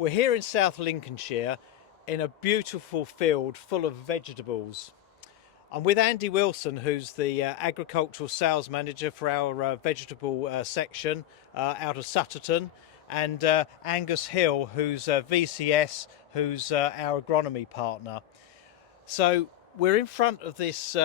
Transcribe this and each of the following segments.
We're here in South Lincolnshire in a beautiful field full of vegetables. I'm with Andy Wilson, who's the agricultural sales manager for our vegetable section out of Sutterton, and Angus Hill, who's VCS, who's our agronomy partner. So we're in front of this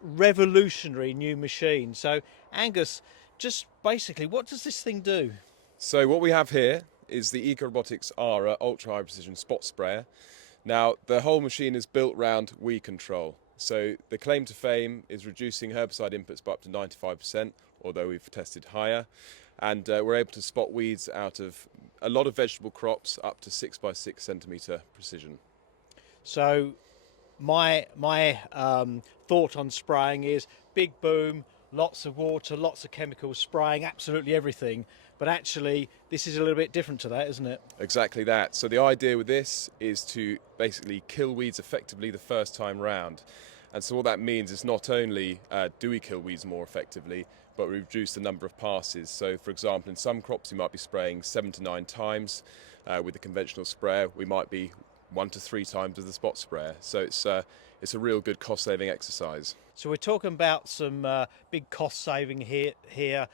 revolutionary new machine. So Angus, just basically, what does this thing do? So what we have here is the Ecorobotix ARA ultra high precision spot sprayer. Now the whole machine is built around weed control. So the claim to fame is reducing herbicide inputs by up to 95%, although we've tested higher. And we're able to spot weeds out of a lot of vegetable crops up to 6 by 6 centimetre precision. So my thought on spraying is big boom, lots of water, lots of chemicals, spraying absolutely everything. But actually, this is a little bit different to that, isn't it? Exactly that. So the idea with this is to basically kill weeds effectively the first time round. And so what that means is not only do we kill weeds more effectively, but we reduce the number of passes. So for example, in some crops we might be spraying 7 to 9 times. With a conventional sprayer we might be 1 to 3 times with the spot sprayer. So it's a real good cost-saving exercise. So we're talking about some big cost saving here,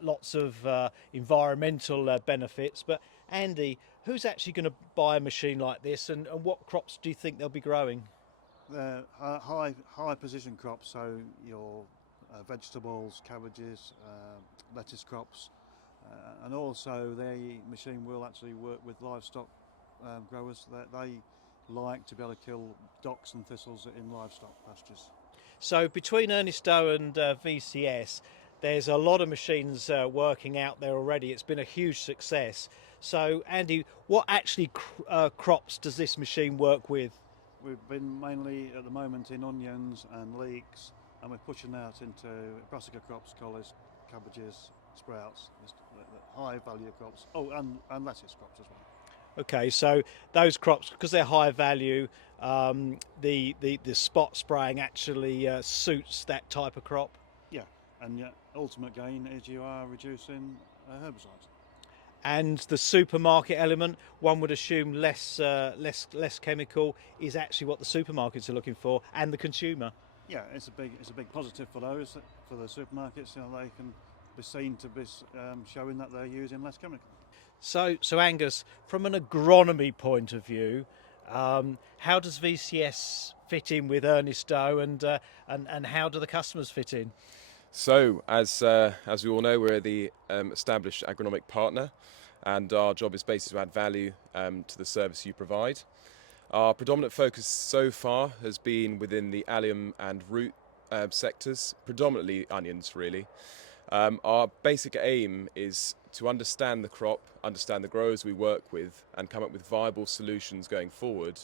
lots of environmental benefits. But Andy, who's actually going to buy a machine like this, and what crops do you think they'll be growing? They're high precision crops, so your vegetables, cabbages, lettuce crops, and also the machine will actually work with livestock growers. They like to be able to kill docks and thistles in livestock pastures. So between Ernest Doe and VCS, there's a lot of machines working out there already. It's been a huge success. So Andy, what actually crops does this machine work with? We've been mainly at the moment in onions and leeks, and we're pushing out into brassica crops, collies, cabbages, sprouts, high value crops. Oh, and lettuce crops as well. Okay, so those crops, because they're high value, the spot spraying actually suits that type of crop. Yeah, and your ultimate gain is you are reducing herbicides. And the supermarket element, one would assume less chemical, is actually what the supermarkets are looking for, and the consumer. Yeah, it's a big positive for those, for the supermarkets. You know, they can be seen to be showing that they're using less chemical. So Angus, from an agronomy point of view, how does VCS fit in with Ernest Doe, and how do the customers fit in? So as we all know, we're the established agronomic partner, and our job is basically to add value to the service you provide. Our predominant focus so far has been within the allium and root sectors, predominantly onions really. Our basic aim is to understand the crop, understand the growers we work with, and come up with viable solutions going forward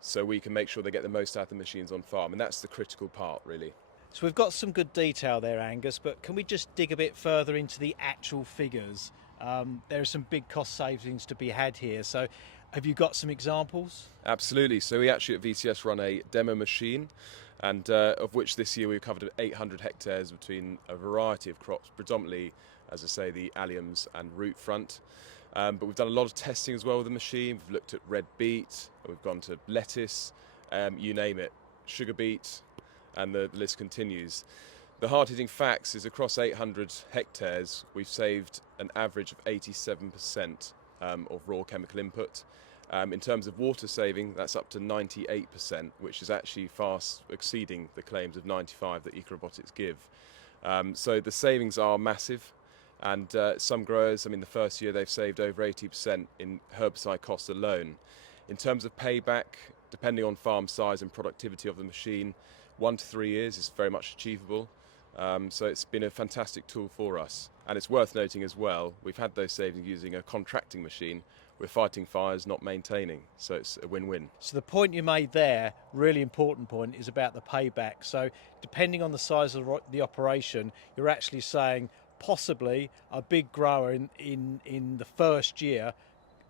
so we can make sure they get the most out of the machines on farm, and that's the critical part really. So we've got some good detail there, Angus, but can we just dig a bit further into the actual figures? There are some big cost savings to be had here, so have you got some examples? Absolutely. So we actually at VCS run a demo machine, and of which this year we've covered 800 hectares between a variety of crops, predominantly, as I say, the alliums and root front. But we've done a lot of testing as well with the machine. We've looked at red beet, we've gone to lettuce, you name it, sugar beet, and the list continues. The hard-hitting facts is across 800 hectares we've saved an average of 87% of raw chemical input. In terms of water saving, that's up to 98%, which is actually fast exceeding the claims of 95 that Ecorobotix give. So the savings are massive, and some growers, the first year they've saved over 80% in herbicide costs alone. In terms of payback, depending on farm size and productivity of the machine, 1 to 3 years is very much achievable. So it's been a fantastic tool for us. And it's worth noting as well, we've had those savings using a contracting machine. We're fighting fires, not maintaining. So it's a win-win. So the point you made there, really important point, is about the payback. So depending on the size of the operation, you're actually saying possibly a big grower in the first year,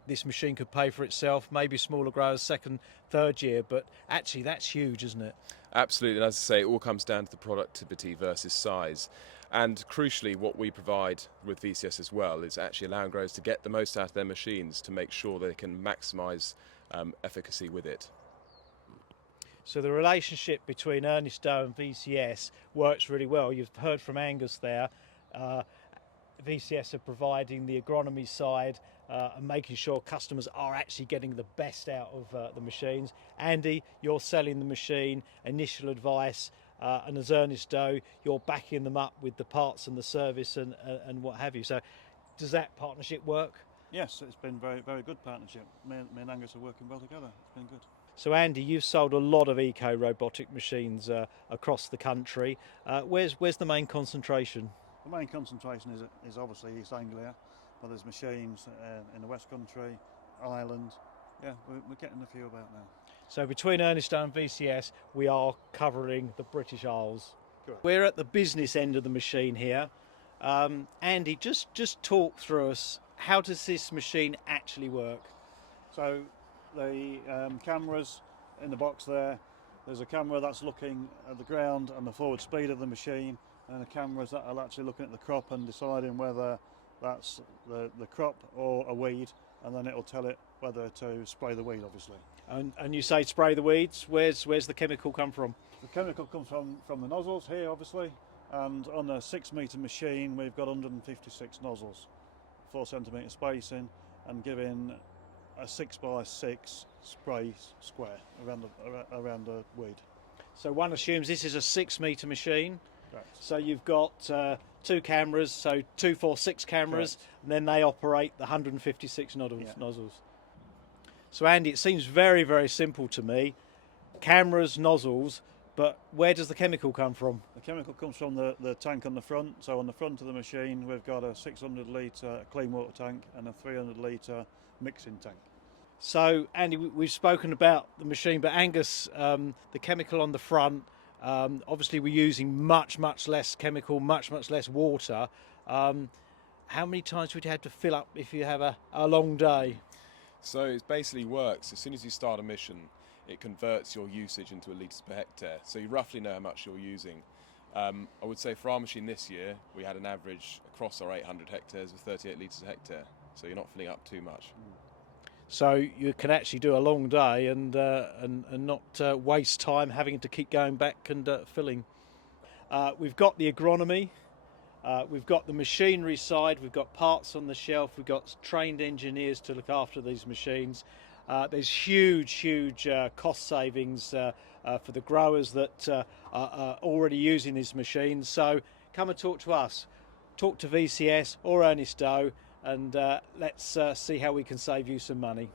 this machine could pay for itself, maybe smaller growers second, third year, but actually that's huge, isn't it? Absolutely, and as I say, it all comes down to the productivity versus size. And crucially, what we provide with VCS as well is actually allowing growers to get the most out of their machines to make sure they can maximise efficacy with it. So the relationship between Ernest Doe and VCS works really well. You've heard from Angus there. VCS are providing the agronomy side and making sure customers are actually getting the best out of the machines. Andy, you're selling the machine, initial advice, and as Ernest Doe, you're backing them up with the parts and the service and what have you. So does that partnership work? Yes, it's been very good partnership. Me and Angus are working well together. It's been good. So Andy, you've sold a lot of Ecorobotix machines across the country. Where's the main concentration? The main concentration is obviously East Anglia, but there's machines in the West Country, Ireland. Yeah, we're getting a few about now. So between Ernest Doe and VCS, we are covering the British Isles. Correct. We're at the business end of the machine here. Andy, just talk through us. How does this machine actually work? So the cameras in the box there's a camera that's looking at the ground and the forward speed of the machine, and the cameras that are actually looking at the crop and deciding whether that's the crop or a weed, and then it'll tell it whether to spray the weed, obviously. And you say spray the weeds. Where's the chemical come from? The chemical comes from the nozzles here, obviously, and on a 6 metre machine we've got 156 nozzles, 4 centimetre spacing, and giving a 6x6 spray square around the weed. So one assumes this is a 6 metre machine. Correct. So you've got 2 cameras, so 2, 4, 6 cameras, Correct. and then they operate the 156 nozzles. Yeah. So Andy, it seems very simple to me. Cameras, nozzles, but where does the chemical come from? The chemical comes from the tank on the front. So on the front of the machine we've got a 600 litre clean water tank and a 300 litre mixing tank. So Andy, we've spoken about the machine, but Angus, the chemical on the front, obviously we're using much less chemical, much less water. How many times would you have to fill up if you have a long day? So it basically works. As soon as you start a mission, it converts your usage into a litres per hectare. So you roughly know how much you're using. I would say for our machine this year, we had an average across our 800 hectares of 38 litres a hectare. So you're not filling up too much. So you can actually do a long day and not waste time having to keep going back and filling. We've got the agronomy, we've got the machinery side, we've got parts on the shelf, we've got trained engineers to look after these machines. There's huge cost savings for the growers that are already using these machines. So come and talk to us, talk to VCS or Ernest Doe, and let's see how we can save you some money.